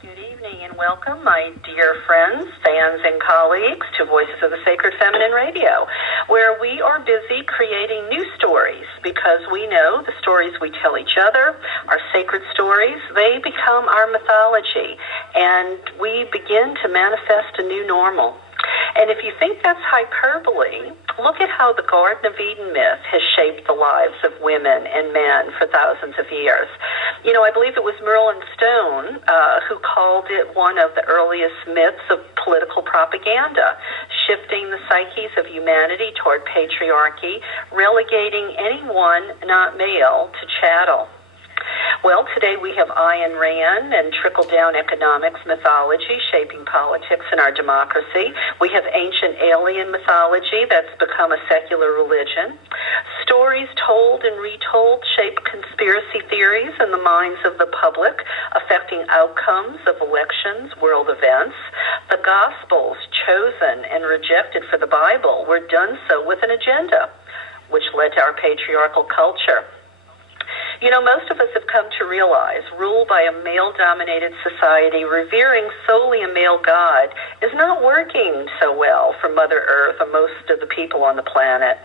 Good evening and welcome, my dear friends, fans, and colleagues, to Voices of the Sacred Feminine Radio, where we are busy creating new stories because we know the stories we tell each other, our sacred stories, they become our mythology, and we begin to manifest a new normal. And if you think that's hyperbole, look at how the Garden of Eden myth has shaped the lives of women and men for thousands of years. You know, I believe it was Merlin Stone who called it one of the earliest myths of political propaganda, shifting the psyches of humanity toward patriarchy, relegating anyone not male to chattel. Well, today we have Ayn Rand and trickle-down economics mythology shaping politics in our democracy. We have ancient alien mythology that's become a secular religion. Stories told and retold shape conspiracy theories in the minds of the public, affecting outcomes of elections, world events. The Gospels, chosen and rejected for the Bible, were done so with an agenda, which led to our patriarchal culture. You know, most of us have come to realize ruled by a male-dominated society, revering solely a male god, is not working so well for Mother Earth or most of the people on the planet.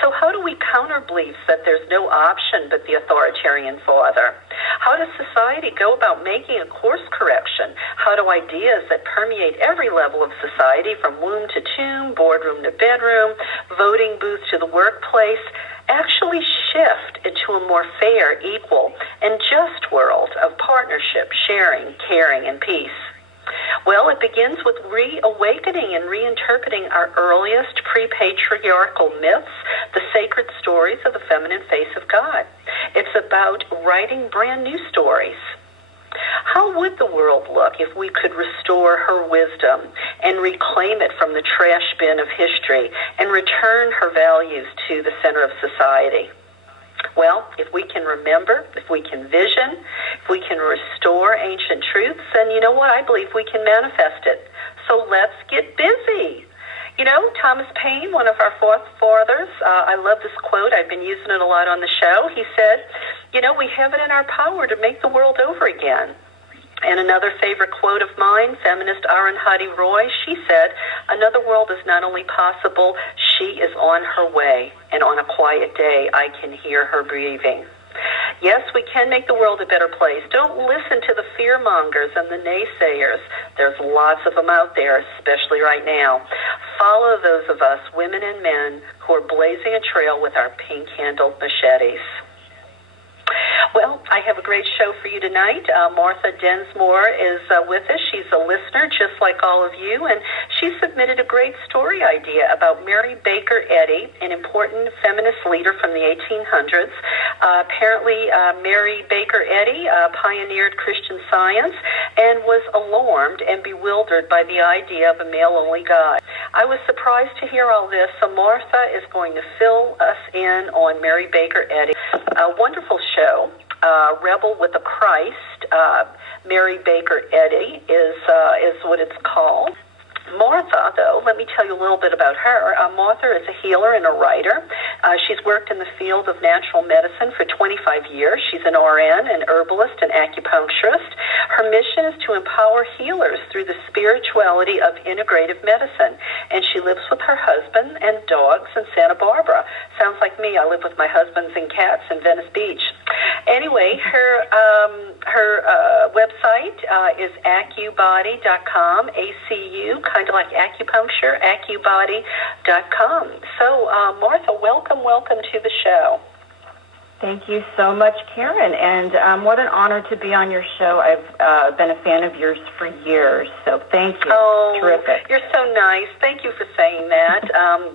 So how do we counter beliefs that there's no option but the authoritarian father? How does society go about making a course correction? How do ideas that permeate every level of society, from womb to tomb, boardroom to bedroom, voting booth to the workplace, actually shift into a more fair, equal, and just world of partnership, sharing, caring, and peace? Well, it begins with reawakening and reinterpreting our earliest pre-patriarchal myths, the sacred stories of the feminine face of God. It's about writing brand new stories. How would the world look if we could restore her wisdom and reclaim it from the trash bin of history and return her values to the center of society? Well, if we can remember, if we can vision, if we can restore ancient truths, then you know what? I believe we can manifest it. So let's get busy. You know, Thomas Paine, one of our forefathers, I love this quote. I've been using it a lot on the show. He said, you know, we have it in our power to make the world over again. And another favorite quote of mine, feminist Arundhati Roy, she said, another world is not only possible, she is on her way. And on a quiet day, I can hear her breathing. Yes, we can make the world a better place. Don't listen to the fearmongers and the naysayers. There's lots of them out there, especially right now. Follow those of us, women and men, who are blazing a trail with our pink-handled machetes. Well, I have a great show for you tonight. Martha Densmore is with us. She's a listener, just like all of you, and she submitted a great story idea about Mary Baker Eddy, an important feminist leader from the 1800s. Apparently, Mary Baker Eddy pioneered Christian Science and was alarmed and bewildered by the idea of a male-only God. I was surprised to hear all this, so Martha is going to fill us in on Mary Baker Eddy. A wonderful show. Rebel with a Christ, Mary Baker Eddy is what it's called. Martha, though, let me tell you a little bit about her. Martha is a healer and a writer. She's worked in the field of natural medicine for 25 years. She's an RN, an herbalist, and acupuncturist. Her mission is to empower healers through the spirituality of integrative medicine. And she lives with her husband and dogs in Santa Barbara. Sounds like me. I live with my husbands and cats in Venice Beach. Anyway, her website is acubody.com, ACU, kind of like acupuncture, acubody.com. So, Martha, welcome to the show. Thank you so much, Karen, and what an honor to be on your show. I've been a fan of yours for years, so thank you. Oh, terrific. You're so nice. Thank you for saying that.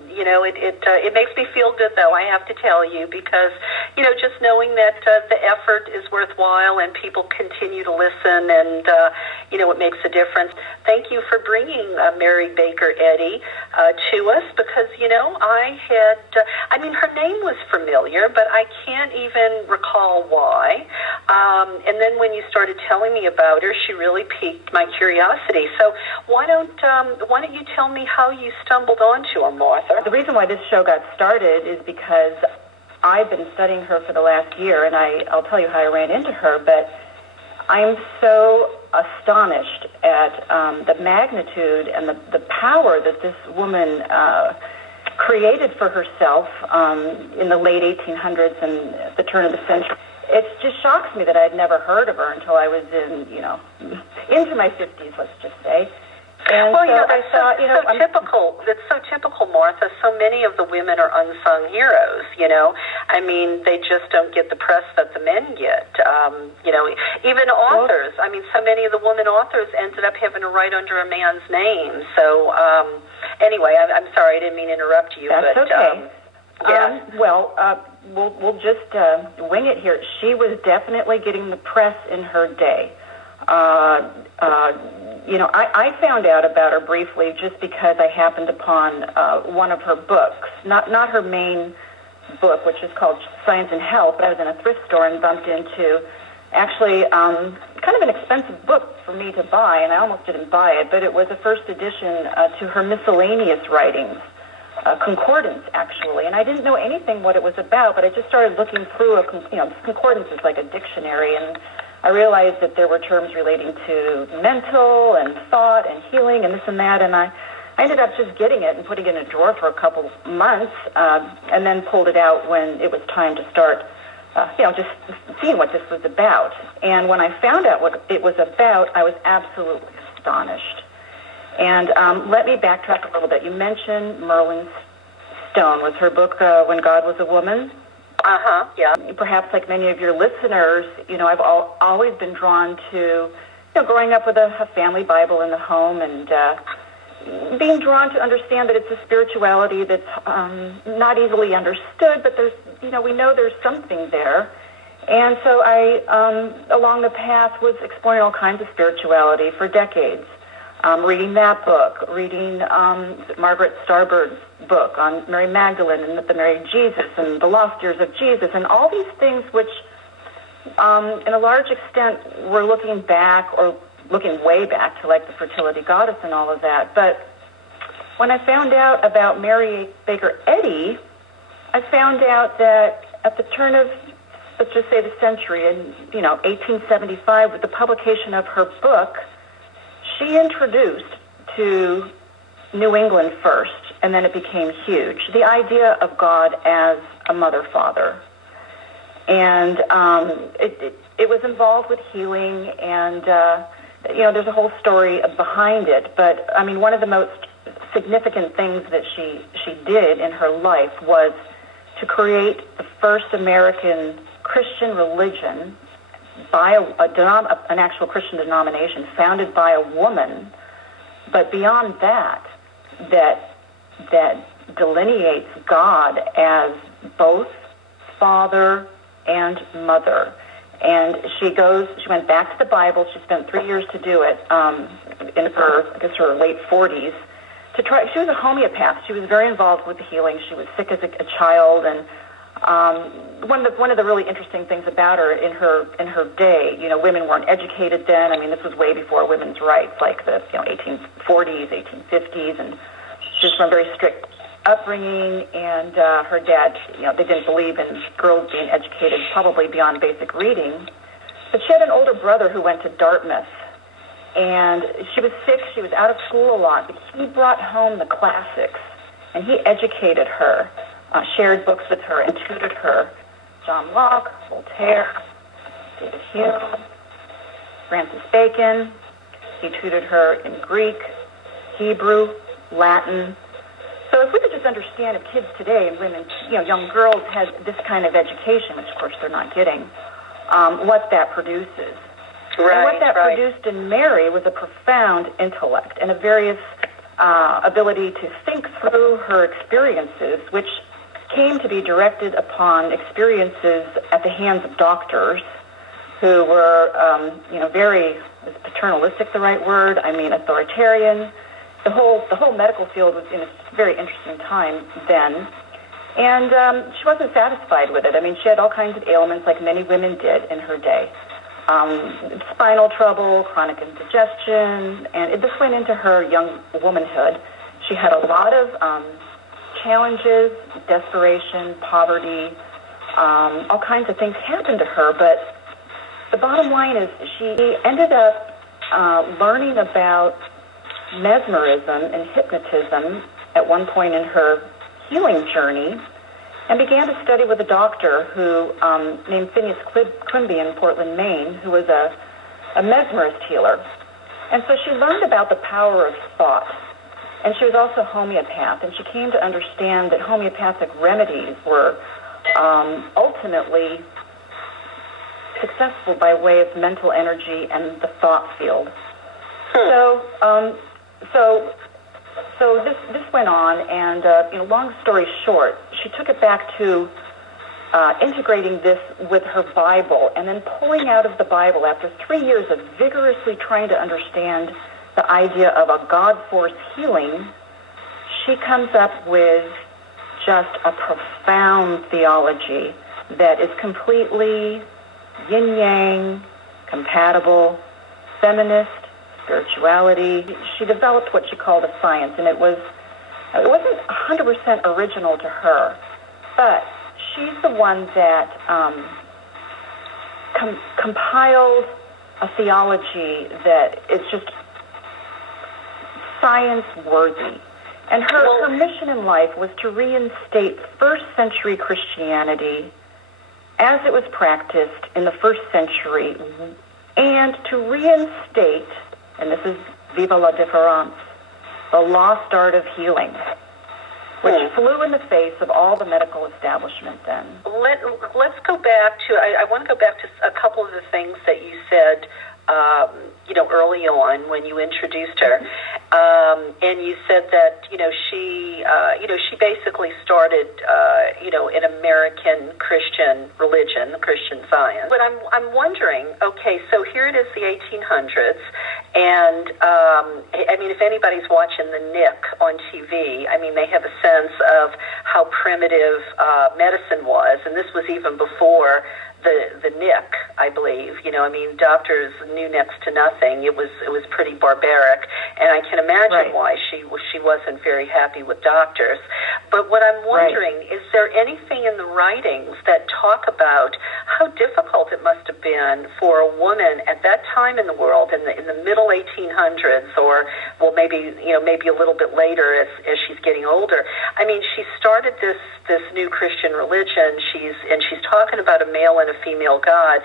You know, it makes me feel good, though, I have to tell you, because, you know, just knowing that the effort is worthwhile and people continue to listen and, you know, it makes a difference. Thank you for bringing Mary Baker Eddy to us because, you know, her name was familiar, but I can't even recall why. And then when you started telling me about her, she really piqued my curiosity. So why don't you tell me how you stumbled onto her, Martha? The reason why this show got started is because I've been studying her for the last year, and I'll tell you how I ran into her, but I'm so astonished at the magnitude and the power that this woman created for herself in the late 1800s and at the turn of the century. It just shocks me that I'd never heard of her until I was into my 50s, let's just say. And well, so that's I thought, so typical. That's so typical, Martha. So many of the women are unsung heroes. I mean, they just don't get the press that the men get. Even authors. I mean, so many of the women authors ended up having to write under a man's name. So anyway, I'm sorry, I didn't mean to interrupt you. That's but, okay. Yeah. We'll just wing it here. She was definitely getting the press in her day. I found out about her briefly just because I happened upon one of her books, not her main book, which is called Science and Health, but I was in a thrift store and bumped into actually kind of an expensive book for me to buy, and I almost didn't buy it, but it was a first edition to her miscellaneous writings, concordance, actually, and I didn't know anything what it was about, but I just started looking through concordance is like a dictionary, and I realized that there were terms relating to mental and thought and healing and this and that, and I ended up just getting it and putting it in a drawer for a couple months, and then pulled it out when it was time to start, just seeing what this was about. And when I found out what it was about, I was absolutely astonished. And let me backtrack a little bit. You mentioned Merlin Stone. Was her book When God Was a Woman? Yeah. Perhaps like many of your listeners, I've always been drawn to, growing up with a family Bible in the home and being drawn to understand that it's a spirituality that's not easily understood, but there's, we know there's something there. And so I, along the path, was exploring all kinds of spirituality for decades. Reading that book, reading Margaret Starbird's book on Mary Magdalene and the Mary Jesus and the lost years of Jesus and all these things which, in a large extent, we're looking back or looking way back to like the fertility goddess and all of that. But when I found out about Mary Baker Eddy, I found out that at the turn of, let's just say, the century, in 1875, with the publication of her book, she introduced to New England first, and then it became huge, the idea of God as a mother-father. And it was involved with healing, and, there's a whole story behind it. But, I mean, one of the most significant things that she did in her life was to create the first American Christian religion by an actual Christian denomination founded by a woman, but beyond that delineates God as both father and mother. And she went back to the Bible. She spent 3 years to do it in her late 40s. She was a homeopath. She was very involved with the healing. She was sick as a child, and one of the really interesting things about her in her day, women weren't educated then. I mean, this was way before women's rights, like the 1840s, 1850s, and she was from a very strict upbringing. And her dad, they didn't believe in girls being educated, probably beyond basic reading. But she had an older brother who went to Dartmouth, and she was sick. She was out of school a lot, but he brought home the classics, and he educated her. Shared books with her and tutored her. John Locke, Voltaire, David Hume, Francis Bacon. He tutored her in Greek, Hebrew, Latin. So if we could just understand if kids today and women, young girls had this kind of education, which of course they're not getting, what that produces. Right, and what that right. produced in Mary was a profound intellect and a various ability to think through her experiences, which came to be directed upon experiences at the hands of doctors who were, very, is paternalistic the right word? I mean, authoritarian. The whole medical field was in a very interesting time then. And she wasn't satisfied with it. I mean, she had all kinds of ailments like many women did in her day. Spinal trouble, chronic indigestion, and this went into her young womanhood. She had a lot of challenges, desperation, poverty, all kinds of things happened to her, but the bottom line is she ended up learning about mesmerism and hypnotism at one point in her healing journey, and began to study with a doctor who named Phineas Quimby in Portland, Maine, who was a mesmerist healer. And so she learned about the power of thought. And she was also a homeopath, and she came to understand that homeopathic remedies were ultimately successful by way of mental energy and the thought field. So this went on, and long story short, she took it back to integrating this with her Bible, and then pulling out of the Bible after 3 years of vigorously trying to understand the idea of a God force healing. She comes up with just a profound theology that is completely yin-yang, compatible, feminist, spirituality. She developed what she called a science, and it wasn't 100% original to her, but she's the one that compiled a theology that is just science-worthy. And her mission in life was to reinstate first-century Christianity as it was practiced in the first century, and to reinstate, and this is Viva la Différence, the lost art of healing, which flew in the face of all the medical establishment then. Let's go back to, I want to go back to a couple of the things that you said, early on when you introduced her. And you said that, she basically started, an American Christian religion, Christian Science. But I'm wondering, okay, so here it is, the 1800s, and, if anybody's watching the Nick on TV, they have a sense of how primitive medicine was, and this was even before the Nick, I believe. Doctors knew next to nothing. It was pretty barbaric, and I can imagine why she wasn't very happy with doctors. But what I'm wondering, is there anything in the writings that talk about how difficult it must have been for a woman at that time in the world, in the middle 1800s, or maybe a little bit later as she's getting older? She started this new Christian religion. She's talking about a male and a female God.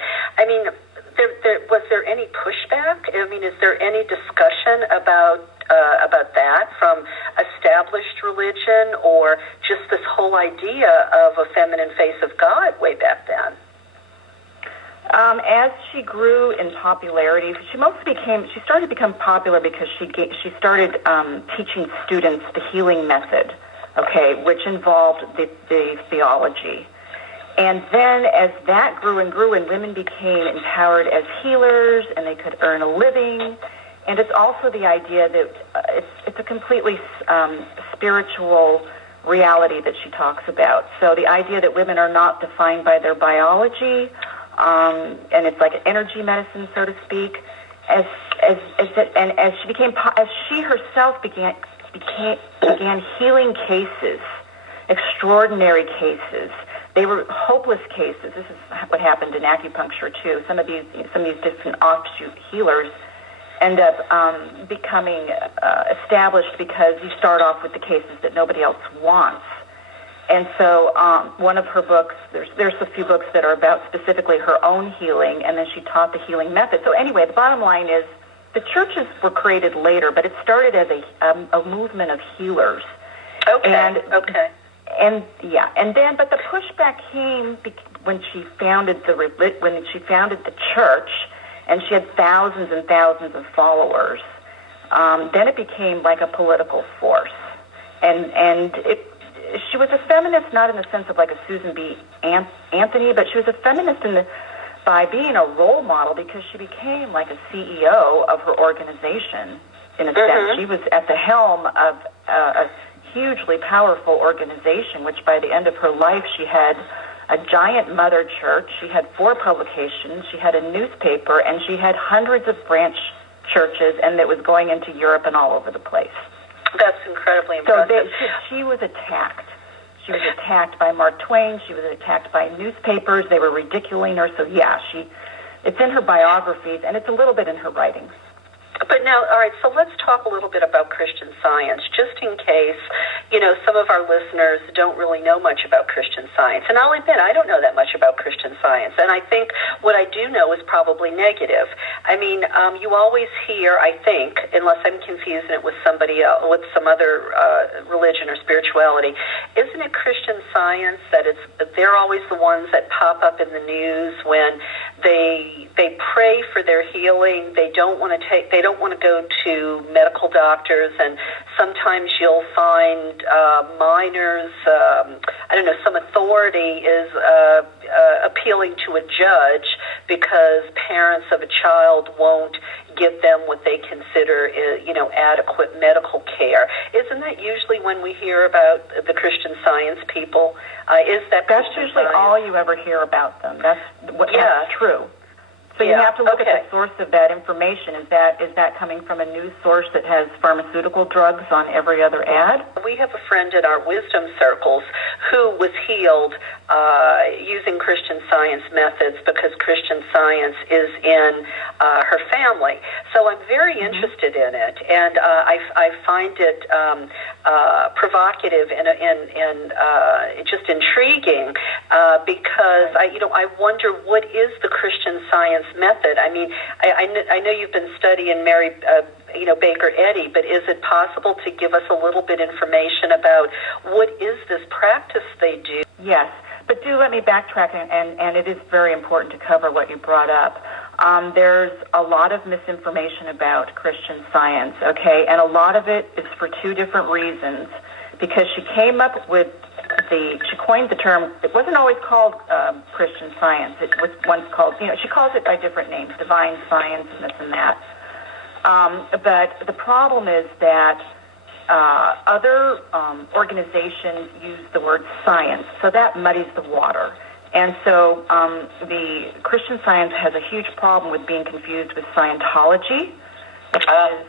Was there any pushback? Is there any discussion about that from established religion, or just this whole idea of a feminine face of God way back then? As she grew in popularity, she started to become popular because she started teaching students the healing method, which involved the theology. And then as that grew and grew, and women became empowered as healers, and they could earn a living, and it's also the idea that it's a completely spiritual reality that she talks about. So the idea that women are not defined by their biology, and it's like energy medicine, so to speak, as she herself began healing cases, extraordinary cases. They were hopeless cases. This is what happened in acupuncture too. Some of these different offshoot healers end up becoming established because you start off with the cases that nobody else wants. And so one of her books, there's a few books that are about specifically her own healing, and then she taught the healing method. So anyway, the bottom line is the churches were created later, but it started as a movement of healers. But the pushback came when she founded the church, and she had thousands and thousands of followers. Then it became like a political force, and she was a feminist, not in the sense of like a Susan B. Anthony, but she was a feminist by being a role model, because she became like a CEO of her organization in a sense. She was at the helm of a hugely powerful organization, which by the end of her life, she had a giant mother church, she had 4 publications, she had a newspaper, and she had hundreds of branch churches, and it was going into Europe and all over the place. That's incredibly impressive. So she was attacked. She was attacked by Mark Twain. She was attacked by newspapers. They were ridiculing her. So, yeah, It's in her biographies, and it's a little bit in her writings. But now, all right, so let's talk a little bit about Christian Science, just in case, some of our listeners don't really know much about Christian Science. And I'll admit, I don't know that much about Christian Science. And I think what I do know is probably negative. I mean, you always hear, I think, unless I'm confusing it with somebody else, with some other religion or spirituality, isn't it Christian Science that they're always the ones that pop up in the news when they pray for their healing. They don't want to go to medical doctors, and sometimes you'll find minors. Some authority is appealing to a judge because parents of a child won't give them what they consider, adequate medical care. Isn't that usually when we hear about the Christian Science people? That's usually all you ever hear about them. That's true. So you have to look at the source of that information. Is that coming from a news source that has pharmaceutical drugs on every other ad? We have a friend in our wisdom circles who was healed using Christian Science methods because Christian Science is in her family. So I'm very interested in it, and I find it provocative and just intriguing because I wonder, what is the Christian Science method? I mean, I know you've been studying Mary Baker Eddy, but is it possible to give us a little bit information about what is this practice they do? Yes, but do let me backtrack, and it is very important to cover what you brought up. There's a lot of misinformation about Christian Science, okay, and a lot of it is for two different reasons, because she came up with she coined the term. It wasn't always called Christian Science. It was once called, she calls it by different names, divine science and this and that. But the problem is that other organizations use the word science, so that muddies the water. And so the Christian Science has a huge problem with being confused with Scientology, which is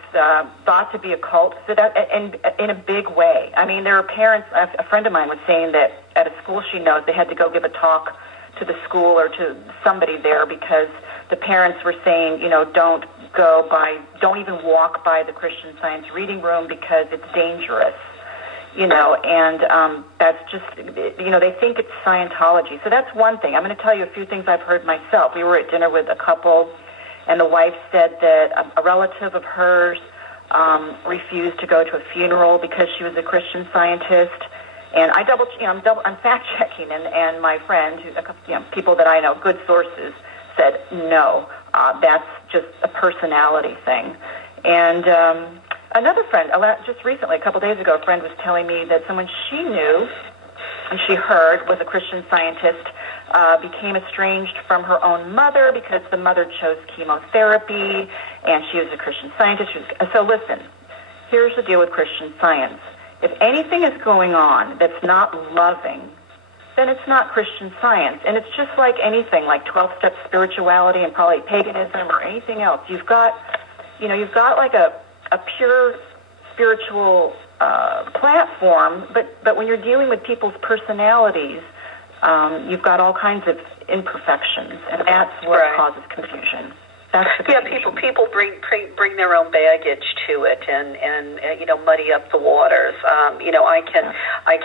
thought to be a cult, so that, and in a big way. I mean, there are parents. A friend of mine was saying that at a school she knows, they had to go give a talk to the school or to somebody there because the parents were saying, don't even walk by the Christian Science reading room because it's dangerous. And that's just, they think it's Scientology. So that's one thing. I'm going to tell you a few things I've heard myself. We were at dinner with a couple, and the wife said that a relative of hers refused to go to a funeral because she was a Christian Scientist. And I'm fact checking, and my friend, people that I know, good sources, said no, that's just a personality thing. And another friend, just recently, a couple days ago, a friend was telling me that someone she knew and she heard was a Christian Scientist became estranged from her own mother because the mother chose chemotherapy, and she was a Christian Scientist. So listen, here's the deal with Christian Science. If anything is going on that's not loving, then it's not Christian Science. And it's just like anything, like 12-step spirituality and probably paganism or anything else. You've got like a pure spiritual platform, but when you're dealing with people's personalities, you've got all kinds of imperfections, and that's what causes confusion. That's the confusion. People bring their own baggage to it, and muddy up the waters. I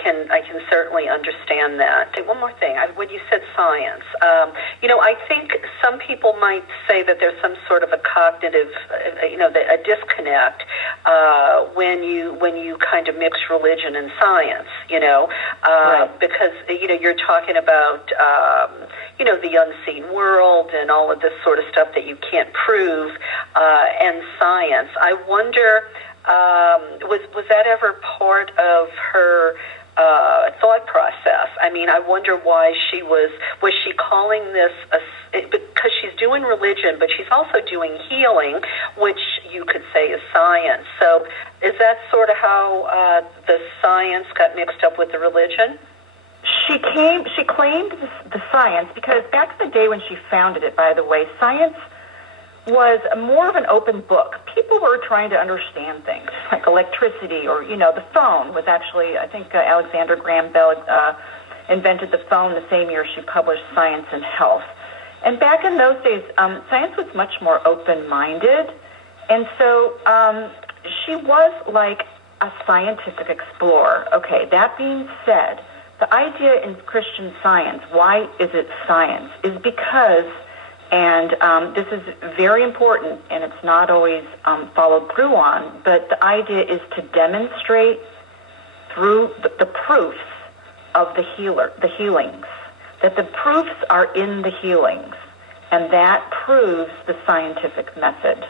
can certainly understand that. One more thing, when you said science, I think some people might say that there's some sort of a cognitive, a disconnect when you kind of mix religion and science, because you're talking about the unseen world and all of this sort of stuff that you can't prove, and science. I wonder, was that ever part of her thought process? I mean, I wonder why was she calling this because she's doing religion, but she's also doing healing, which you could say is science. So is that sort of how the science got mixed up with the religion? She claimed the science because back in the day when she founded it, by the way, science was more of an open book. People were trying to understand things like electricity or, the phone was actually, I think Alexander Graham Bell invented the phone the same year she published Science and Health. And back in those days, science was much more open-minded, and so she was like a scientific explorer. Okay, that being said, the idea in Christian Science, why is it science, is because, and this is very important, and it's not always followed through on, but the idea is to demonstrate through the proofs of the healings, that the proofs are in the healings, and that proves the scientific method.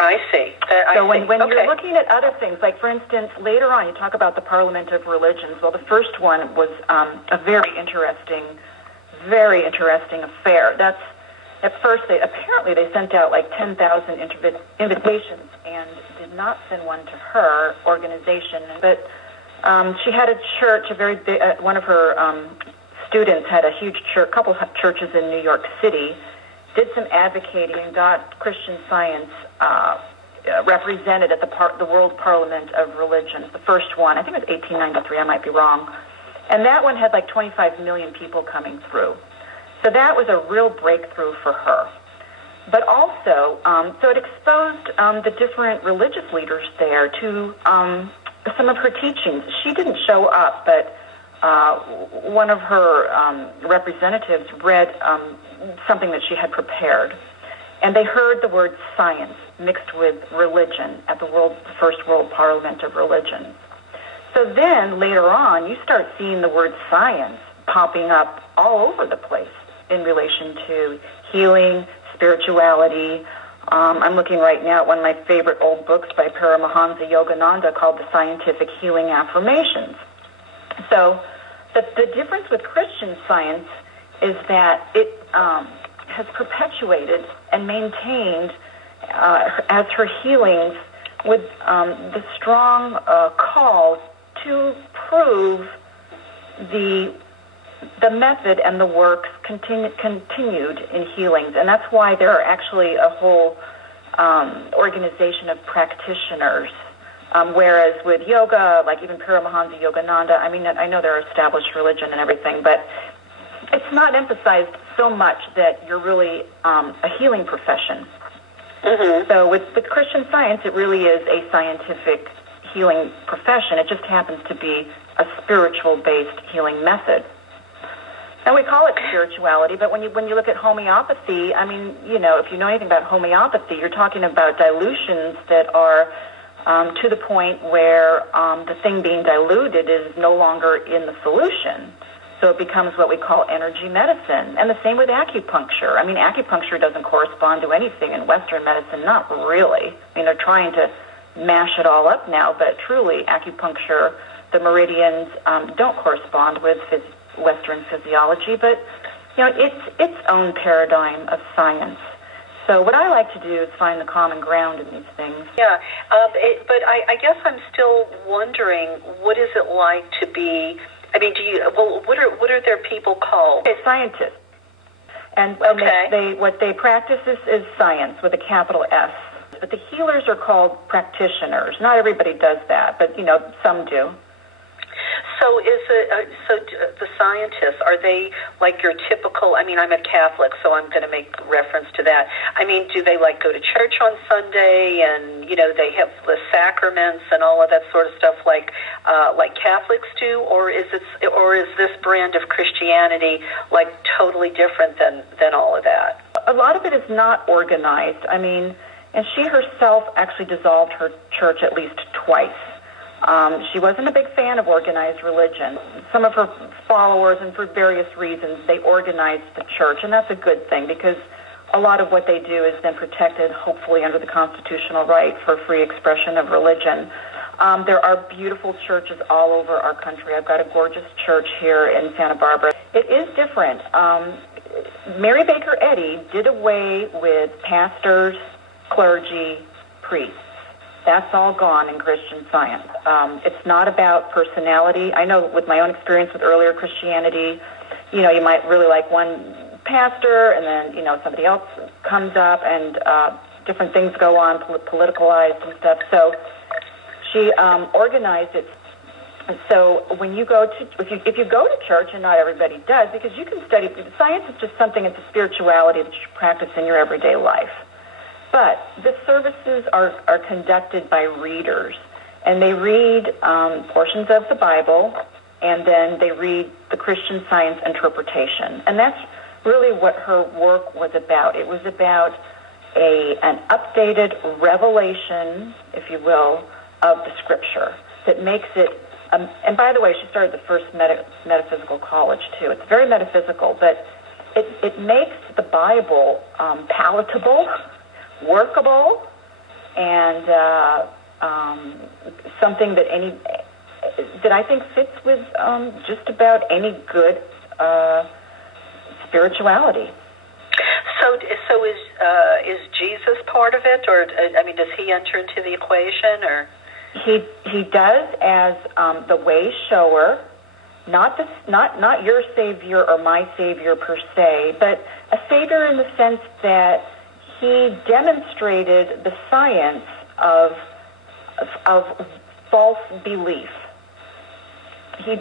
I see. When you're looking at other things, like for instance, later on you talk about the Parliament of Religions. Well, the first one was a very interesting affair. That's at first apparently they sent out like 10,000 invitations and did not send one to her organization, but she had a church, a very big. One of her students had a huge church, couple of churches in New York City. Did some advocating and got Christian Science represented at the World Parliament of Religions. The first one, I think it was 1893. I might be wrong, and that one had like 25 million people coming through. So that was a real breakthrough for her. But also, so it exposed the different religious leaders there to some of her teachings. She didn't show up, but one of her representatives read something that she had prepared, and they heard the word science mixed with religion at the first World Parliament of Religions. So then, later on, you start seeing the word science popping up all over the place in relation to healing, spirituality. I'm looking right now at one of my favorite old books by Paramahansa Yogananda called The Scientific Healing Affirmations. So the difference with Christian Science is that it has perpetuated and maintained as her healings with the strong call to prove the method and the works continued in healings. And that's why there are actually a whole organization of practitioners. Whereas with yoga, like even Paramahansa Yogananda, I mean, I know they're established religion and everything, but it's not emphasized so much that you're really a healing profession. Mm-hmm. So with Christian Science, it really is a scientific healing profession. It just happens to be a spiritual-based healing method. And we call it spirituality, but when you look at homeopathy, I mean, if you know anything about homeopathy, you're talking about dilutions that are to the point where the thing being diluted is no longer in the solution. So it becomes what we call energy medicine. And the same with acupuncture. I mean, acupuncture doesn't correspond to anything in Western medicine, not really. I mean, they're trying to mash it all up now, but truly, acupuncture, the meridians don't correspond with Western physiology, but it's its own paradigm of science. So what I like to do is find the common ground in these things. Yeah, but I guess I'm still wondering, what is it like to be? I mean, what are their people called? It's scientists, and what they practice is science with a capital S. But the healers are called practitioners. Not everybody does that, but some do. So the scientists, are they like your typical, I mean, I'm a Catholic, so I'm going to make reference to that. I mean, do they like go to church on Sunday and, they have the sacraments and all of that sort of stuff like Catholics do, or is this brand of Christianity like totally different than all of that? A lot of it is not organized. I mean, and she herself actually dissolved her church at least twice. She wasn't a big fan of organized religion. Some of her followers, and for various reasons, they organized the church, and that's a good thing because a lot of what they do is then protected, hopefully, under the constitutional right for free expression of religion. There are beautiful churches all over our country. I've got a gorgeous church here in Santa Barbara. It is different. Mary Baker Eddy did away with pastors, clergy, priests. That's all gone in Christian Science. It's not about personality. I know with my own experience with earlier Christianity, you might really like one pastor, and then, somebody else comes up, and different things go on, politicalized and stuff. So she organized it And so when you go to, if you go to church, and not everybody does, because you can study, science is just something, it's a spirituality that you practice in your everyday life. But the services are conducted by readers, and they read portions of the Bible, and then they read the Christian Science interpretation. And that's really what her work was about. It was about an updated revelation, if you will, of the Scripture that makes it, and by the way, she started the first metaphysical college, too. It's very metaphysical, but it makes the Bible palatable, workable, and something that I think fits with just about any good spirituality. So is Jesus part of it, or does he enter into the equation, or? He does as the way shower, not your Savior or my Savior per se, but a Savior in the sense that he demonstrated the science of false belief. He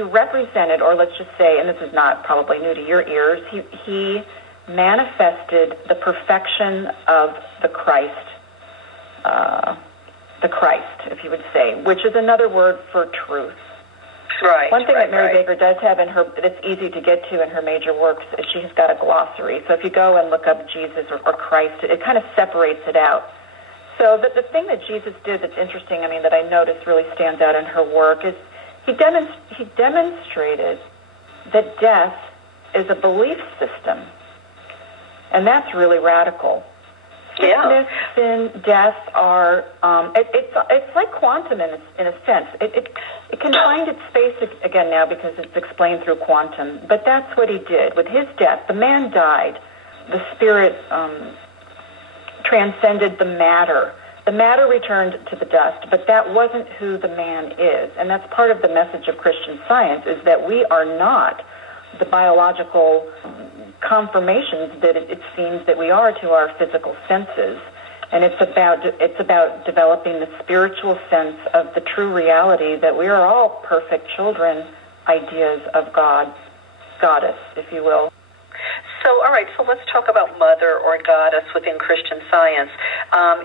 represented, or let's just say, and this is not probably new to your ears, he manifested the perfection of the Christ, if you would say, which is another word for truth. Right. One thing that Mary Baker does have in her, that's easy to get to in her major works, is she has got a glossary. So if you go and look up Jesus or Christ, it kind of separates it out. So the thing that Jesus did that's interesting, that I noticed really stands out in her work, is he demonstrated that death is a belief system. And that's really radical. Sickness, sin, death are, it's like quantum in a sense. It can find its space again now because it's explained through quantum. But that's what he did. With his death, the man died. The spirit transcended the matter. The matter returned to the dust, but that wasn't who the man is. And that's part of the message of Christian Science, is that we are not the biological confirmations that it seems that we are to our physical senses. And it's about developing the spiritual sense of the true reality that we are all perfect children, ideas of God, goddess, if you will. So, all right, so let's talk about Mother or Goddess within Christian Science.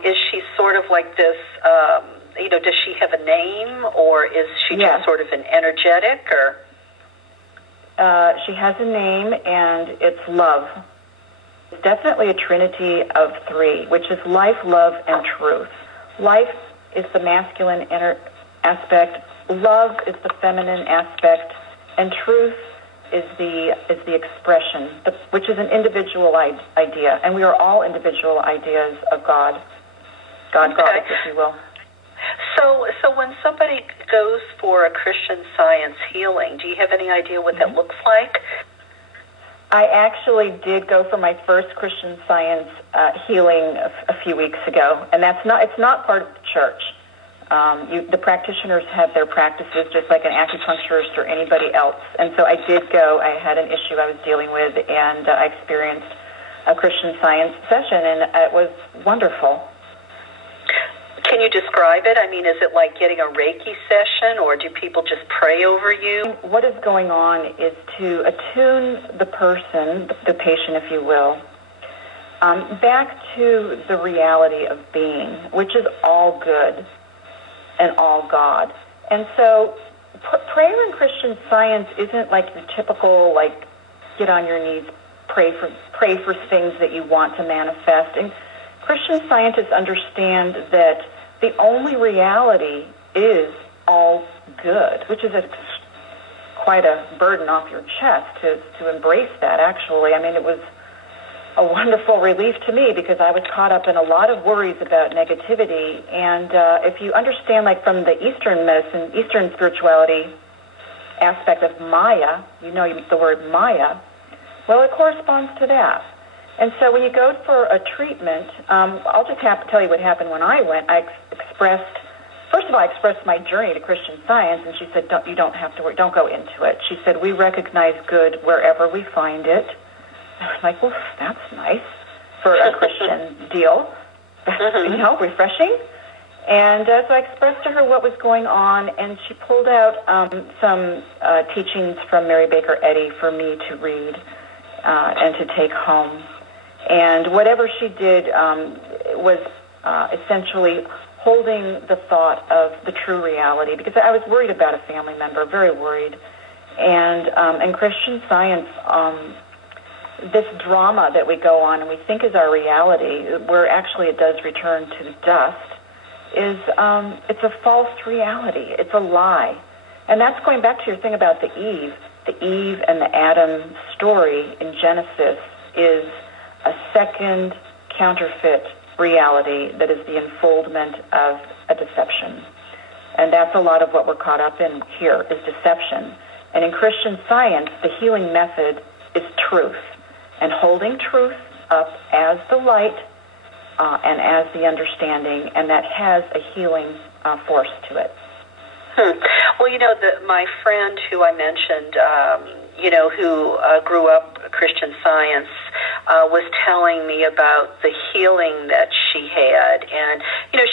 Is she sort of like this, does she have a name, or is she just sort of an energetic, or? She has a name, and it's love. It's definitely a trinity of three, which is life, love, and truth. Life is the masculine inner aspect, love is the feminine aspect, and truth is the expression, which is an individual idea, and we are all individual ideas of God, Goddess, if you will. So when somebody goes for a Christian Science healing, do you have any idea what that looks like? I actually did go for my first Christian Science healing a few weeks ago, and it's not part of the church. The practitioners have their practices just like an acupuncturist or anybody else. And so I did go. I had an issue I was dealing with, and I experienced a Christian Science session, and it was wonderful. Can you describe it? Is it like getting a Reiki session, or do people just pray over you? What is going on is to attune the person, the patient, if you will, back to the reality of being, which is all good and all God. And so prayer in Christian Science isn't like your typical, like, get on your knees, pray for things that you want to manifest. And Christian Scientists understand that the only reality is all good, which is quite a burden off your chest to embrace that, actually. It was a wonderful relief to me because I was caught up in a lot of worries about negativity. And if you understand, like from the Eastern medicine, Eastern spirituality aspect of Maya, you know the word Maya, well, it corresponds to that. And so when you go for a treatment, I'll just tell you what happened when I went. First of all, I expressed my journey to Christian Science, and she said, you don't have to worry, don't go into it. She said, we recognize good wherever we find it. I'm like, well, that's nice for a Christian deal. Refreshing. And so I expressed to her what was going on, and she pulled out some teachings from Mary Baker Eddy for me to read and to take home. And whatever she did was essentially holding the thought of the true reality, because I was worried about a family member, very worried. And in Christian Science, this drama that we go on and we think is our reality, where actually it does return to the dust, is it's a false reality. It's a lie. And that's going back to your thing about the Eve. The Eve and the Adam story in Genesis is a second counterfeit reality that is the unfoldment of a deception. And that's a lot of what we're caught up in here, is deception. And in Christian Science, the healing method is truth, and holding truth up as the light and as the understanding, and that has a healing force to it. Well, my friend who I mentioned, who grew up Christian Science, was telling me about the healing that she had. And,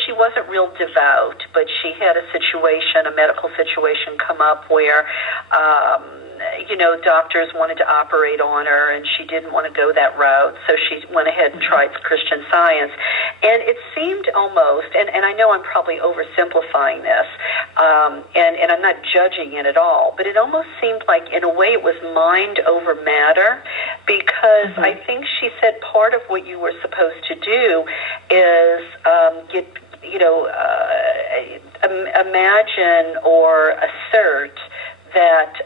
she wasn't real devout, but she had a medical situation come up where, doctors wanted to operate on her, and she didn't want to go that route, so she went ahead and tried Christian Science. And it seemed almost, and I know I'm probably oversimplifying this, and I'm not judging it at all, but it almost seemed like, in a way, it was mind over matter, because I think she said part of what you were supposed to do is imagine or assert that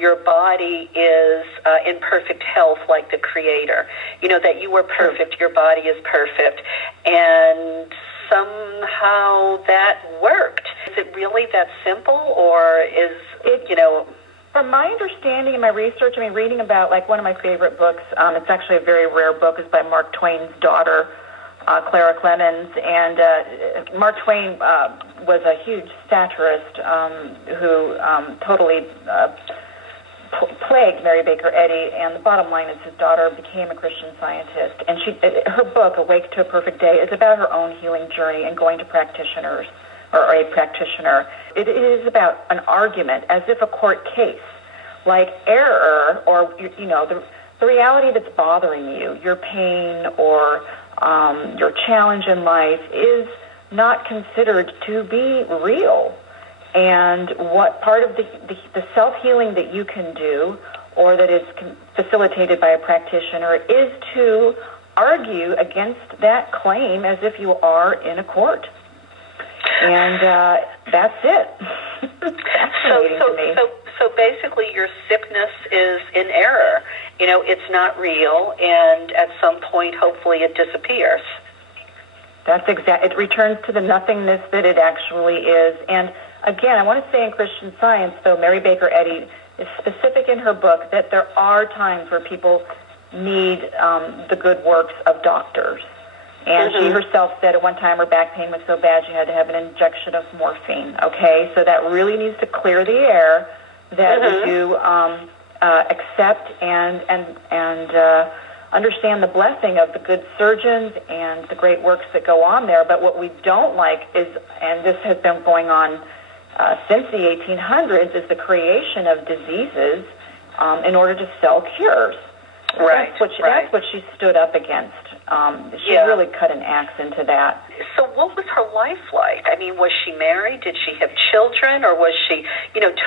your body is in perfect health like the Creator. That you were perfect, your body is perfect, and somehow that worked. Is it really that simple, or is it, From my understanding and my research, reading about, one of my favorite books, it's actually a very rare book, is by Mark Twain's daughter, Clara Clemens, and Mark Twain was a huge satirist who totally plagued Mary Baker Eddy, and the bottom line is his daughter became a Christian Scientist, and her book, Awake to a Perfect Day, is about her own healing journey and going to practitioners, or a practitioner. It is about an argument, as if a court case, like error, or, the reality that's bothering you, your pain or your challenge in life, is not considered to be real. And what part of the self-healing that you can do, or that is facilitated by a practitioner, is to argue against that claim as if you are in a court. And that's it. Fascinating to me. So basically your sickness is in error. It's not real, and at some point, hopefully, it disappears. That's it returns to the nothingness that it actually is. And again, I want to say in Christian Science, though, Mary Baker Eddy is specific in her book that there are times where people need the good works of doctors. And she herself said at one time her back pain was so bad she had to have an injection of morphine. Okay, so that really needs to clear the air that we do accept and understand the blessing of the good surgeons and the great works that go on there. But what we don't like is, and this has been going on since the 1800s, is the creation of diseases in order to sell cures. Right. That's what she stood up against. She really cut an axe into that. So what was her life like? Was she married? Did she have children? Or was she,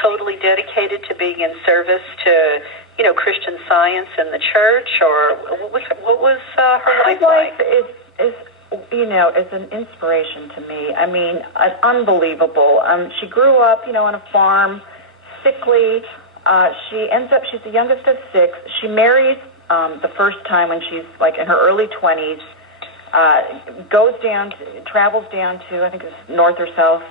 totally dedicated to being in service to, Christian Science and the church? Or what was her life like? Is an inspiration to me. Unbelievable. She grew up, on a farm, sickly. She's the youngest of six. She marries the first time when she's in her early 20s, travels down to, I think it's North or South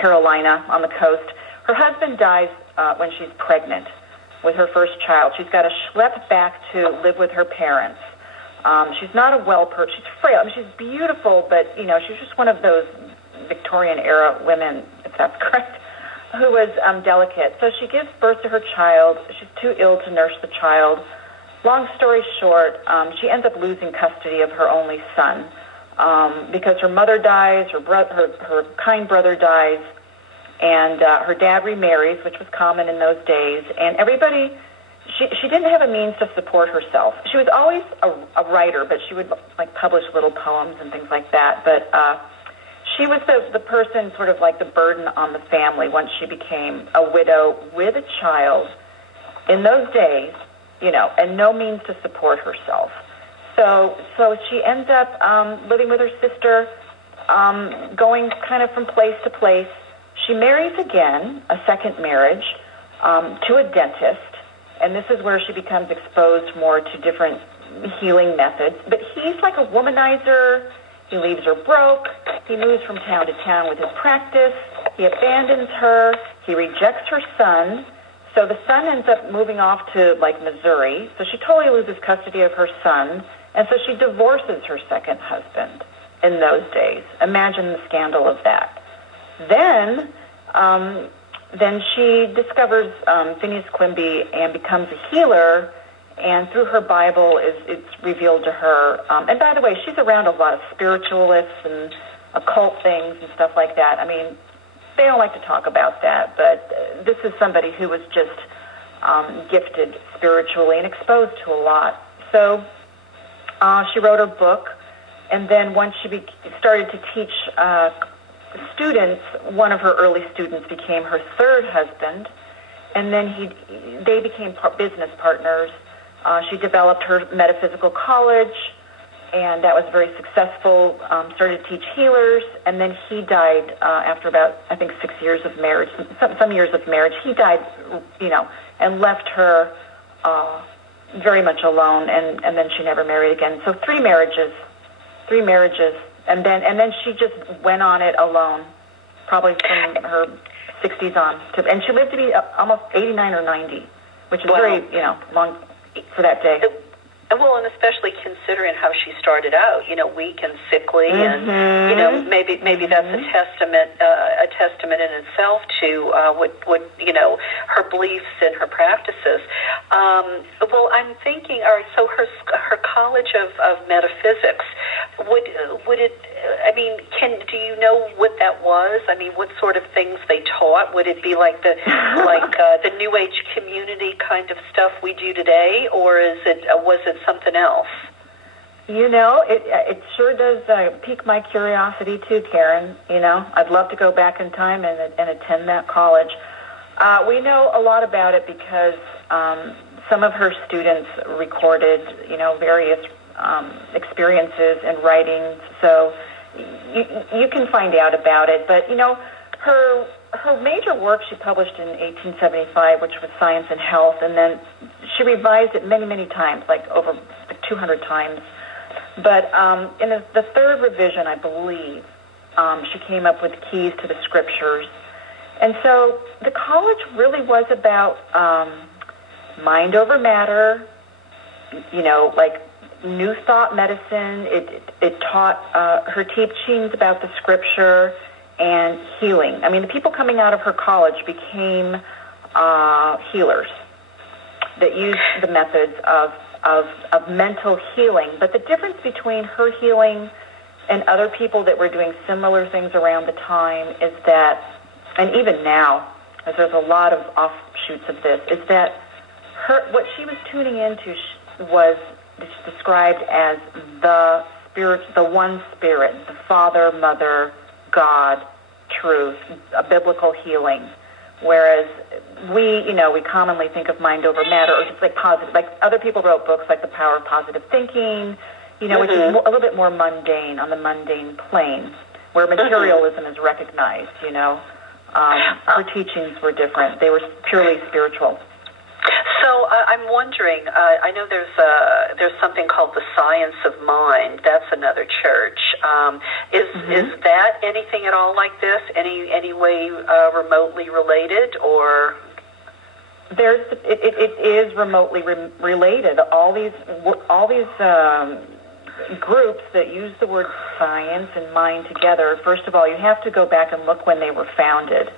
Carolina on the coast. Her husband dies when she's pregnant with her first child. She's got to schlep back to live with her parents. She's not a well-person. She's frail. She's beautiful, but, she's just one of those Victorian-era women, if that's correct, who was delicate. So she gives birth to her child. She's too ill to nurse the child. Long story short, she ends up losing custody of her only son because her mother dies, her kind brother dies, and her dad remarries, which was common in those days, and everybody. She didn't have a means to support herself. She was always a writer, but she would like publish little poems and things like that. But she was the person, sort of like the burden on the family once she became a widow with a child in those days, and no means to support herself. So she ends up living with her sister, going kind of from place to place. She marries again, a second marriage, to a dentist. And this is where she becomes exposed more to different healing methods. But he's like a womanizer. He leaves her broke. He moves from town to town with his practice. He abandons her. He rejects her son. So the son ends up moving off to, like, Missouri. So she totally loses custody of her son. And so she divorces her second husband in those days. Imagine the scandal of that. Then she discovers Phineas Quimby and becomes a healer, and through her Bible, it's revealed to her. And by the way, she's around a lot of spiritualists and occult things and stuff like that. I mean, they don't like to talk about that, but this is somebody who was just gifted spiritually and exposed to a lot. So she wrote her book, and then once she started to teach students, one of her early students became her third husband, and then they became business partners. She developed her metaphysical college, and that was very successful. Started to teach healers, and then he died after about, I think, 6 years of marriage, some years of marriage. He died, and left her very much alone, and then she never married again. So three marriages. And then she just went on it alone, probably from her 60s on. And she lived to be almost 89 or 90, which is very, long for that day. Well, and especially considering how she started out, weak and sickly, and maybe that's a testament in itself to what her beliefs and her practices. Well, I'm thinking, all right, so her college of metaphysics, would it? I mean, do you know what that was? I mean, what sort of things they taught? Would it be like the New Age community kind of stuff we do today, or was it something else? It sure does pique my curiosity too, Karen. I'd love to go back in time and attend that college. We know a lot about it because some of her students recorded, various experiences and writings. So you can find out about it. But her major work she published in 1875, which was Science and Health, and then she revised it many, many times, like over 200 times. But in the third revision, I believe, she came up with keys to the scriptures. And so the college really was about mind over matter, like New Thought medicine. It taught her teachings about the scripture and healing. I mean, the people coming out of her college became healers that used the methods of mental healing. But the difference between her healing and other people that were doing similar things around the time is that, and even now, as there's a lot of offshoots of this, is that what she was tuning into was described as the spirit, the one spirit, the Father, Mother, God, truth, a biblical healing. Whereas we commonly think of mind over matter, or just like positive, like other people wrote books like The Power of Positive Thinking, which is a little bit more mundane, on the mundane plane, where materialism is recognized, Her teachings were different. They were purely spiritual. So I'm wondering, I know there's something called the Science of Mind. That's another church. Is that anything at all like this? Any way remotely related, or? It is remotely related. All these groups that use the word science and mind together. First of all, you have to go back and look when they were founded.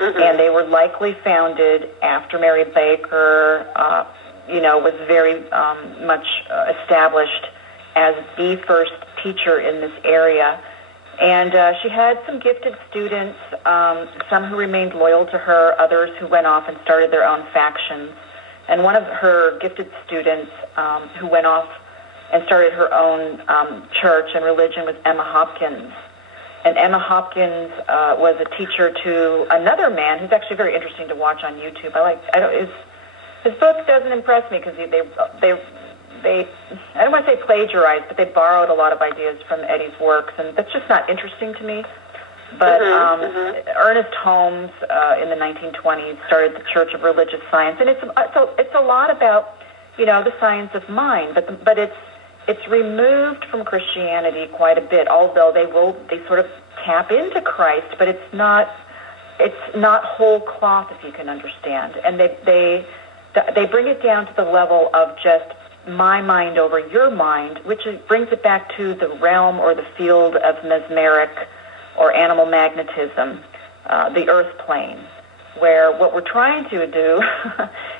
And they were likely founded after Mary Baker, was very much established as the first teacher in this area. And she had some gifted students, some who remained loyal to her, others who went off and started their own factions. And one of her gifted students who went off and started her own church and religion was Emma Hopkins. And Emma Hopkins was a teacher to another man who's actually very interesting to watch on YouTube. His book doesn't impress me because they I don't want to say plagiarized, but they borrowed a lot of ideas from Eddy's works, and that's just not interesting to me. But Ernest Holmes in the 1920s started the Church of Religious Science, and it's a lot about, you know, the science of mind, but it's removed from Christianity quite a bit. Although they sort of tap into Christ, but it's not whole cloth, if you can understand, and they bring it down to the level of just my mind over your mind, which brings it back to the realm or the field of mesmeric or animal magnetism, the earth plane, where what we're trying to do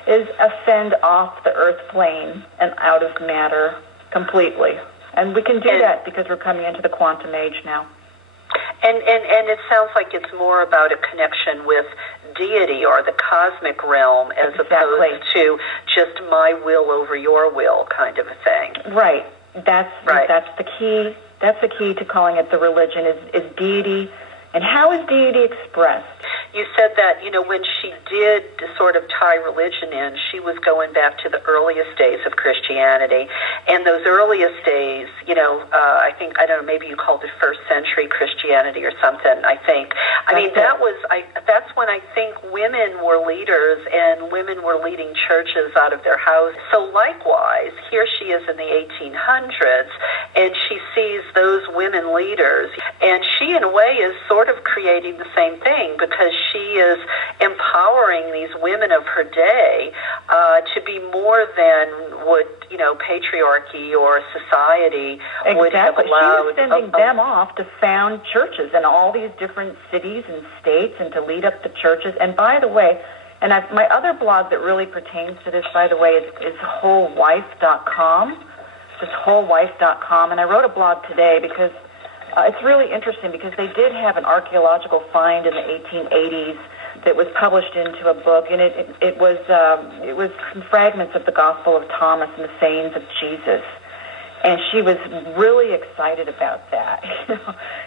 is ascend off the earth plane and out of matter completely. And we can do that because we're coming into the quantum age now. And it sounds like it's more about a connection with deity or the cosmic realm as opposed to just my will over your will kind of a thing. Right. That's the key. That's the key to calling it the religion is deity. And how is deity expressed? You said that, you know, when she did sort of tie religion in, she was going back to the earliest days of Christianity. And those earliest days, you know, I don't know, maybe you called it first century Christianity or something, I think. That's when I think women were leaders and women were leading churches out of their houses. So likewise, here she is in the 1800s, and she sees those women leaders, and she in a way is sort of creating the same thing, because she is empowering these women of her day to be more than would, you know, patriarchy or society would have allowed. She was sending them off to found churches in all these different cities and states and to lead up the churches. And by the way, my other blog that really pertains to this, by the way, is wholewife.com. It's wholewife.com. And I wrote a blog today because it's really interesting, because they did have an archaeological find in the 1880s that was published into a book, and it was some fragments of the Gospel of Thomas and the sayings of Jesus, and she was really excited about that,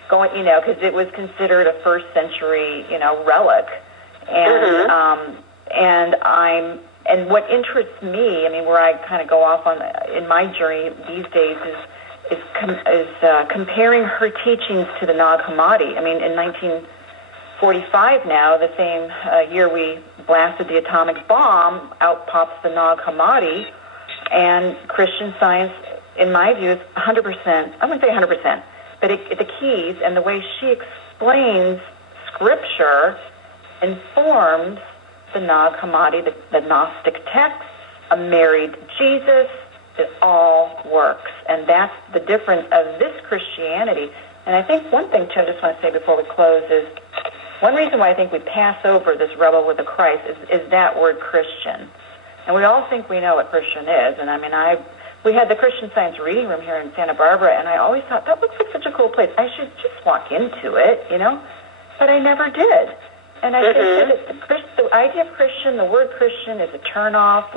because it was considered a first century, relic, and what interests me, where I kind of go off on in my journey these days is comparing her teachings to the Nag Hammadi. In 1945 now, the same year we blasted the atomic bomb, out pops the Nag Hammadi, and Christian Science, in my view, is 100%, I wouldn't say 100%, but the keys and the way she explains Scripture informs the Nag Hammadi, the Gnostic texts, a married Jesus. It all works, and that's the difference of this Christianity. And I think one thing, too, I just want to say before we close is, one reason why I think we pass over this rebel with the Christ is that word Christian. And we all think we know what Christian is. And we had the Christian Science reading room here in Santa Barbara, and I always thought, that looks like such a cool place. I should just walk into it, But I never did. And I think that the idea of Christian, the word Christian, is a turnoff.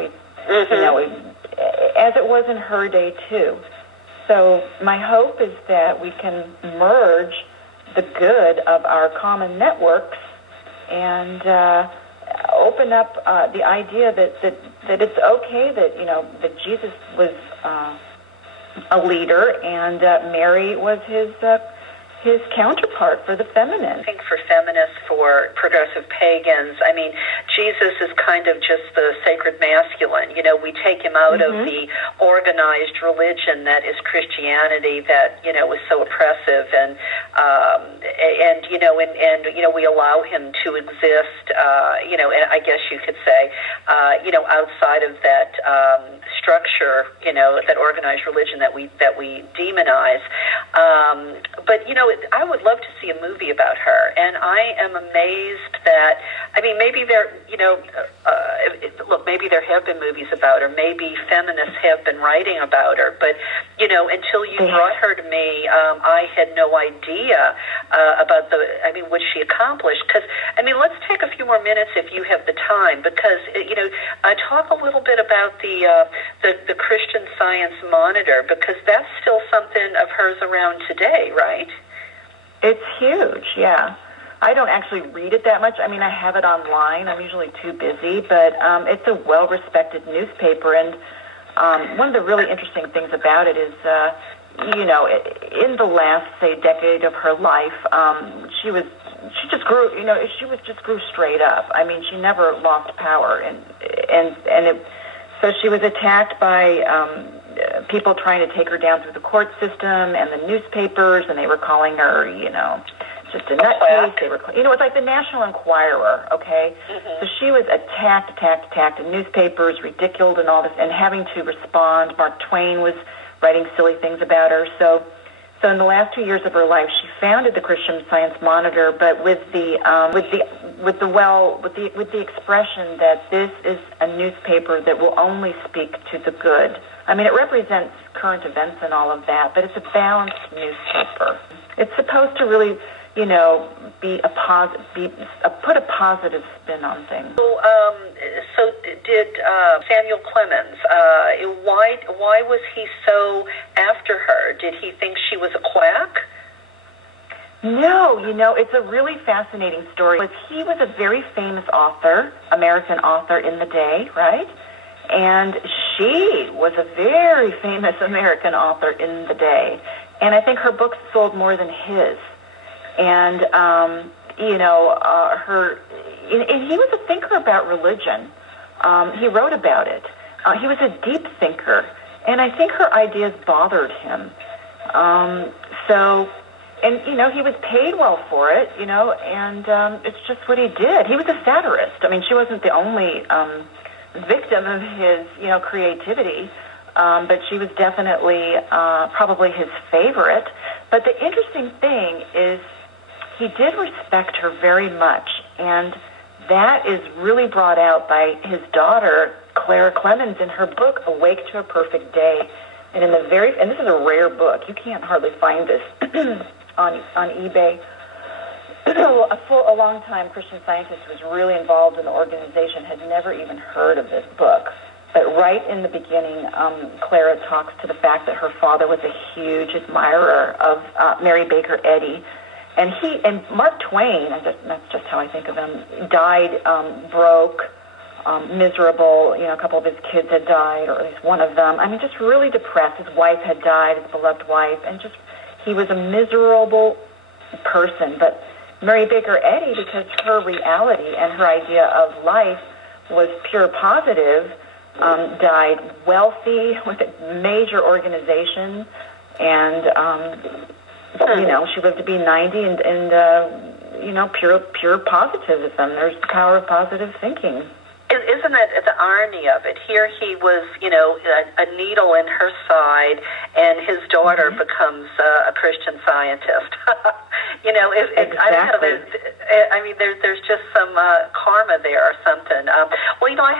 As it was in her day, too. So my hope is that we can merge the good of our common networks and open up the idea that it's okay that Jesus was a leader and Mary was his counterpart for the feminine. I think for feminists, for progressive pagans, Jesus is kind of just the sacred masculine. We take him out of the organized religion that is Christianity, that was so oppressive, and we allow him to exist. And I guess you could say, outside of that structure, that organized religion that we demonize. But I would love to see a movie about her, and I am amazed that, maybe there, look, maybe there have been movies about her, maybe feminists have been writing about her, but, until you brought her to me, I had no idea about what she accomplished. Because, let's take a few more minutes if you have the time, because, talk a little bit about the Christian Science Monitor, because that's still something of hers around today, right? It's huge, yeah. I don't actually read it that much. I have it online. I'm usually too busy, but it's a well-respected newspaper. And one of the really interesting things about it is, in the last, say, decade of her life, she just grew. She grew straight up. She never lost power, so she was attacked by people trying to take her down through the court system and the newspapers, and they were calling her, just a nutcase. They were, it's like the National Enquirer, okay? Mm-hmm. So she was attacked, and newspapers ridiculed and all this, and having to respond. Mark Twain was writing silly things about her. So in the last 2 years of her life, she founded the Christian Science Monitor, but with the expression that this is a newspaper that will only speak to the good. It represents current events and all of that, but it's a balanced newspaper. It's supposed to really, put a positive spin on things. So did Samuel Clemens? Why was he so after her? Did he think she was a quack? No, it's a really fascinating story. He was a very famous author, American author in the day, right? And she was a very famous American author in the day. And I think her books sold more than his. And, and he was a thinker about religion. He wrote about it. He was a deep thinker. And I think her ideas bothered him. He was paid well for it, and it's just what he did. He was a satirist. She wasn't the only victim of his, creativity, but she was definitely probably his favorite. But the interesting thing is he did respect her very much, and that is really brought out by his daughter, Clara Clemens, in her book, Awake to a Perfect Day. And and this is a rare book. You can't hardly find this on eBay. A long-time Christian Scientist who was really involved in the organization had never even heard of this book. But right in the beginning, Clara talks to the fact that her father was a huge admirer of Mary Baker Eddy. And Mark Twain, that's just how I think of him, died broke, miserable. A couple of his kids had died, or at least one of them. Just really depressed. His wife had died, his beloved wife, and he was a miserable person. But Mary Baker Eddy, because her reality and her idea of life was pure positive, died wealthy with a major organization, and she lived to be 90, and pure positivism. There's the power of positive thinking. Isn't it the irony of it? Here he was, a needle in her side, and his daughter becomes a Christian Scientist. Exactly. I don't know. There's just some karma there or something. I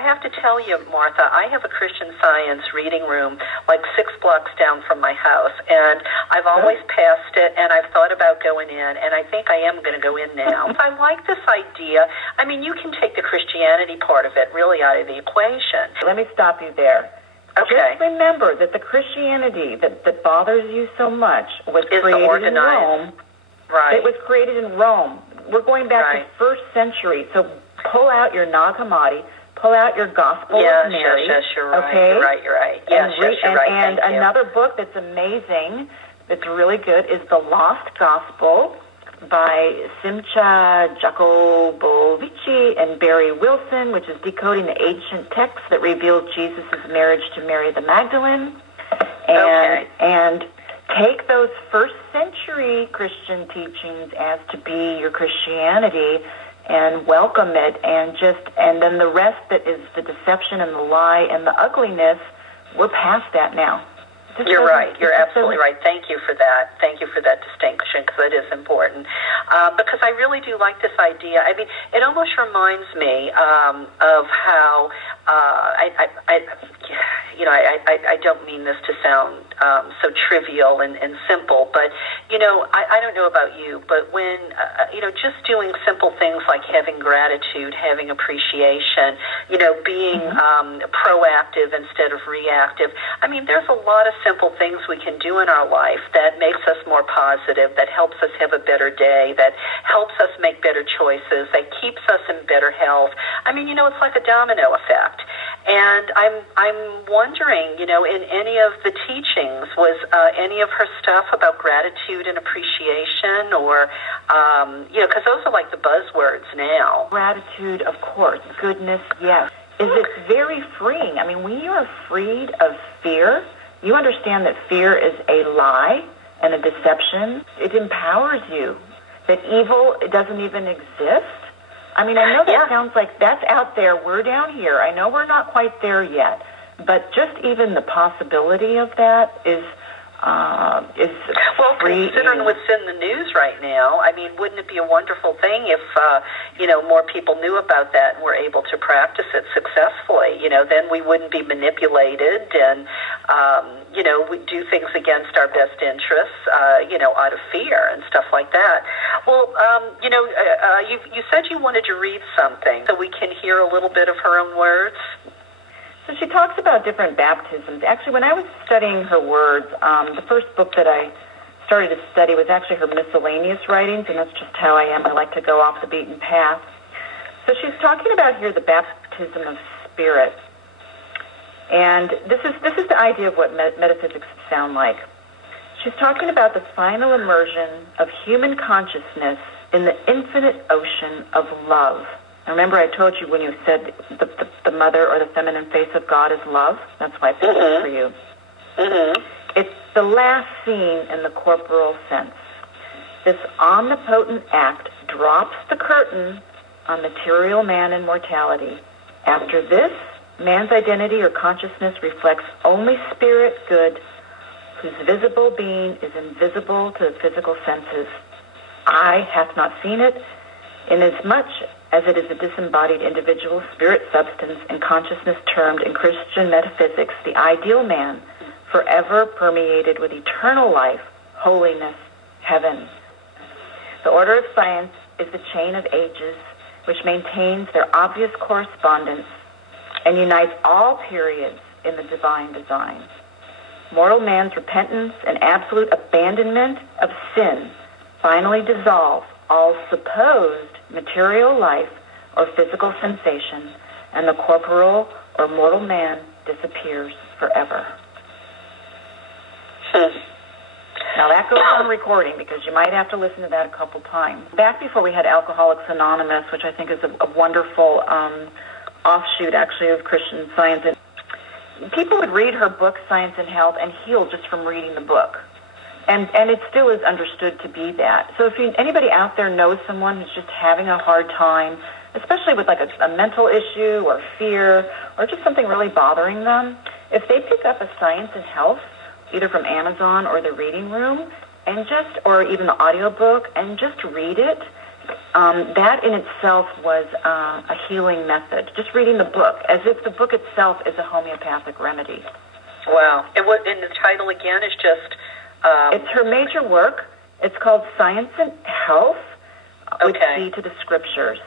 have to tell you, Martha, I have a Christian Science reading room like 6 blocks down from my house, and I've always passed it, and I've thought about going in, and I think I am going to go in now. I like this idea. You can take the Christianity part of it really out of the equation. Let me stop you there. Okay. Just remember that the Christianity that bothers you so much was created in Rome. Right. It was created in Rome. We're going back to the 1st century. So pull out your Nag Hammadi, pull out your Gospel of Mary. Yes, you're right. Okay? You're right. Yes, you're right. And another book that's amazing, that's really good, is The Lost Gospel by Simcha Jacobovici and Barry Wilson, which is decoding the ancient text that revealed Jesus' marriage to Mary the Magdalene. And take those 1st century Christian teachings as to be your Christianity and welcome it, and then the rest that is the deception and the lie and the ugliness, we're past that now. You're right. You're absolutely right. Thank you for that. Thank you for that distinction, because that is important. Because I really do like this idea. I mean, it almost reminds me of how I don't mean this to sound so trivial and simple, but I don't know about you, but when just doing simple things like having gratitude, having appreciation, being proactive instead of reactive. I mean, there's a lot of simple things we can do in our life that makes us more positive, that helps us have a better day, that helps us make better choices, that keeps us in better health. I mean, it's like a domino effect. And I'm wondering, in any of the teachings, was any of her stuff about gratitude and appreciation, or, because those are like the buzzwords now. Gratitude, of course. Goodness, yes. It's very freeing. I mean, when you are freed of fear, you understand that fear is a lie and a deception. It empowers you. That evil, it doesn't even exist. I mean, I know that sounds like that's out there. We're down here. I know we're not quite there yet. But just even the possibility of that is well, considering what's in the news right now, I mean, wouldn't it be a wonderful thing if more people knew about that and were able to practice it successfully? Then we wouldn't be manipulated and we do things against our best interests, out of fear and stuff like that. Well, you said you wanted to read something, so we can hear a little bit of her own words. So she talks about different baptisms. Actually, when I was studying her words, the first book that I started to study was actually her miscellaneous writings, and that's just how I am. I like to go off the beaten path. So she's talking about here the baptism of spirit. And this is the idea of what metaphysics sound like. She's talking about the final immersion of human consciousness in the infinite ocean of love. Remember, I told you when you said the mother or the feminine face of God is love? That's why I picked it for you. Mm-hmm. It's the last scene in the corporal sense. This omnipotent act drops the curtain on material man and mortality. After this, man's identity or consciousness reflects only spirit good, whose visible being is invisible to the physical senses. Eye hath not seen it, inasmuch as it is a disembodied individual spirit substance and consciousness termed in Christian metaphysics the ideal man, forever permeated with eternal life, holiness, heaven. The order of science is the chain of ages which maintains their obvious correspondence and unites all periods in the divine design. Mortal man's repentance and absolute abandonment of sin finally dissolve all supposed material life or physical sensation, and the corporal or mortal man disappears forever. Now that goes on recording because you might have to listen to that a couple times. Back before we had Alcoholics Anonymous, which I think is a wonderful offshoot actually of Christian Science, and people would read her book, Science and Health, and heal just from reading the book. And it still is understood to be that. So if anybody out there knows someone who's just having a hard time, especially with like a mental issue or fear or just something really bothering them, if they pick up a Science and Health, either from Amazon or the Reading Room, or even the audiobook, and just read it, that in itself was a healing method. Just reading the book, as if the book itself is a homeopathic remedy. Wow. And the title again is just... it's her major work. It's called Science and Health, with Key to the Scriptures.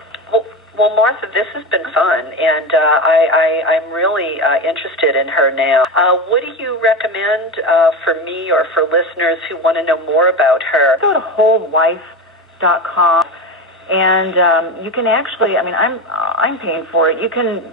Well, Martha, this has been fun, and I'm really interested in her now. What do you recommend for me or for listeners who want to know more about her? Go to wholewife.com, and you can actually, I mean, I'm paying for it. You can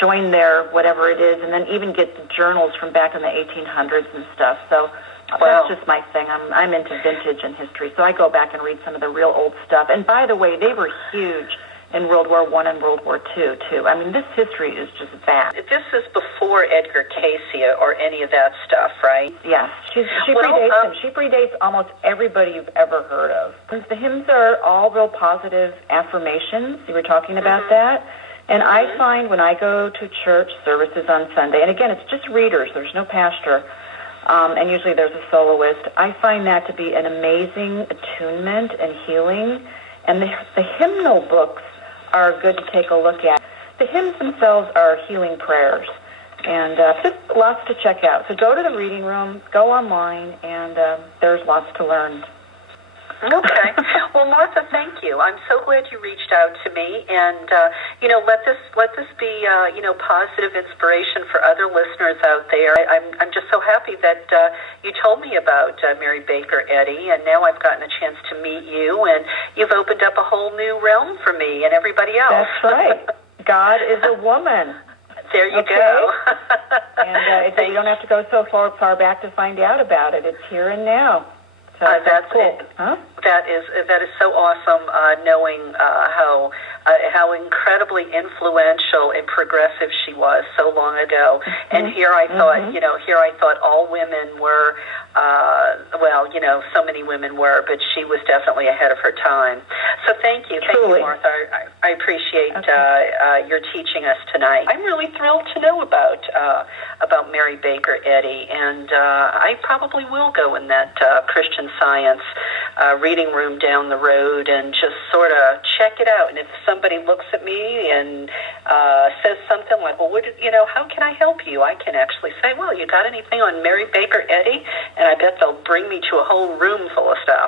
join their whatever it is, and then even get the journals from back in the 1800s and stuff. So that's just my thing. I'm into vintage and history, so I go back and read some of the real old stuff. And by the way, they were huge in World War I and World War II, too. I mean, this history is just vast. This is before Edgar Cayce or any of that stuff, right? Yes. She predates him. She predates almost everybody you've ever heard of. Since the hymns are all real positive affirmations, you were talking about that, And I find when I go to church services on Sunday, and again, it's just readers, there's no pastor, and usually there's a soloist, I find that to be an amazing attunement and healing. And the hymnal books are good to take a look at. The hymns themselves are healing prayers, and just lots to check out. So go to the reading room, go online, and there's lots to learn. Okay. Well, Martha, thank you. I'm so glad you reached out to me, and let this be positive inspiration for other listeners out there. I'm just so happy that you told me about Mary Baker Eddy, and now I've gotten a chance to meet you, and you've opened up a whole new realm for me and everybody else. That's right. God is a woman. There you go. And you don't have to go so far back to find out about it. It's here and now. So that's cool. Huh? That is so awesome, knowing how incredibly influential and progressive she was so long ago. And here I thought all women were, so many women were, but she was definitely ahead of her time. So thank you, Martha. I appreciate your teaching us tonight. I'm really thrilled to know about Mary Baker Eddy, and I probably will go in that Christian Science reading room down the road and just sort of check it out. And if somebody looks at me and says something like, well, how can I help you? I can actually say, well, you got anything on Mary Baker Eddy? And I bet they'll bring me to a whole room full of stuff.